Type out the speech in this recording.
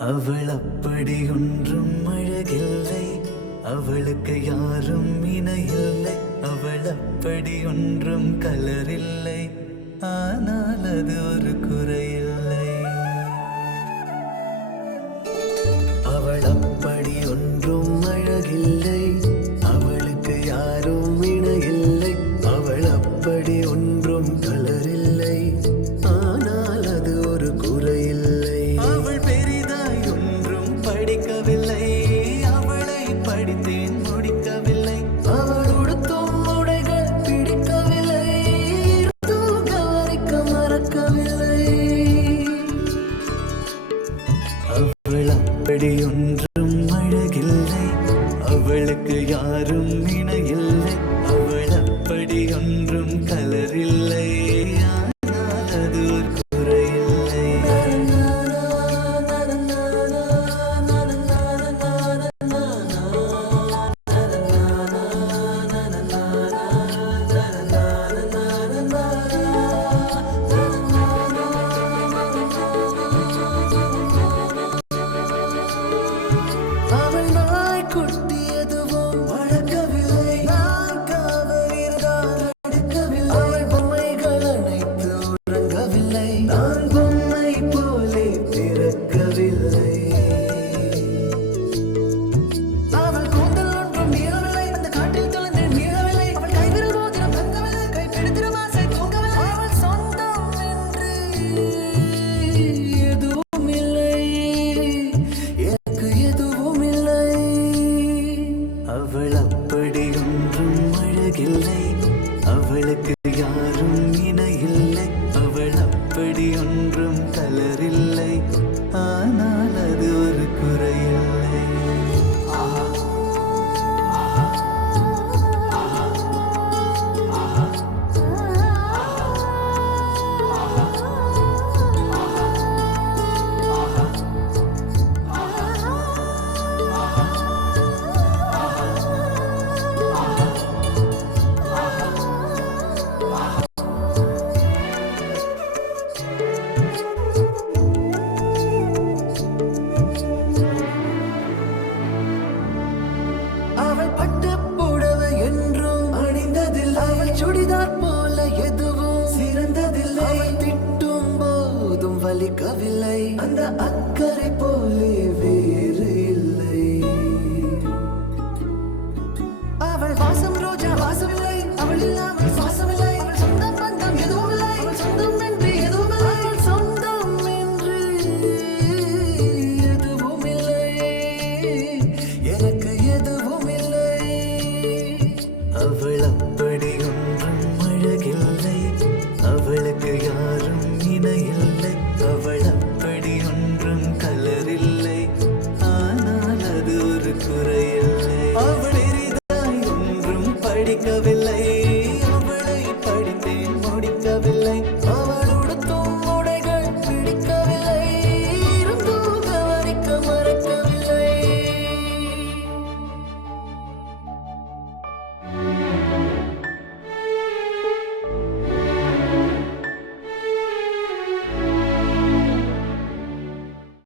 அவள் அப்படி ஒன்றும் அழகில்லை, அவளுக்கு யாரும் இணையில்லை. அவள் அப்படி ஒன்றும் கலரில்லை, ஆனால் அது ஒரு குறையில்லை. அவள் அப்படி ஒன்றும் அழகில்லை, அவளுக்கு யாரும் இணையில்லை. அவள் அப்படி ஒன்றும் கலரில்லை, ஆனால் அது ஒரு குறையில்லை. அவள் பெரிதாய் ஒன்றும் படிக்கவில்லை, அவளை படித்தேன் முடிக்கவில்லை. அவள் உடுத்தும் உடைகள் பிடிக்கவில்லை, கவனிக்க மறக்கவில்லை. அவள் அப்படி ஒன்றும் அழகில்லை, அவளுக்கு யாரும் இணையில்லை. அவள் அப்படி ஒன்றும் கலரில்லை, ஆனால் அது ஒரு குறையில்லை. அவள் நாய்க்குட்டி எதுவும் வளர்க்கவில்லை, நான் காவலில்தான் எடுக்கவில்லை. அவள் பொம்மைகள் அனைத்து உறங்கவில்லை, நான் பொம்மை போலே பிறக்கவில்லை. அவள் கூந்தல் ஒன்றும் நீளவில்லை, அந்த காட்டில் தொலைந்து நீளவில்லை. அவள் கைவிரல் மோதிரம் தங்கவில்லை, கைப்பிடித்திடும் ஆசை தூங்கவில்லை. அவள் சொந்தம் என்று எதுவும் இல்லை, எனக்கு எதுவும் இல்லை. அவள் அப்படி ஒன்றும் அழகில்லை, அவளுக்கு யாரும் இணையில்லை. அவள் அப்படி ஒன்றும் கலரில்லை, ஆனால் அது ஒரு குறையில்லை. அவள் பட்டு புடவை என்றும் அணிந்ததில்லை, அவள் சுடிதார் போல எதுவும் சிறந்ததில்லை. அவள் திட்டும் போதும் வலிக்கவில்லை, அந்த அக்கறை போலே வேறு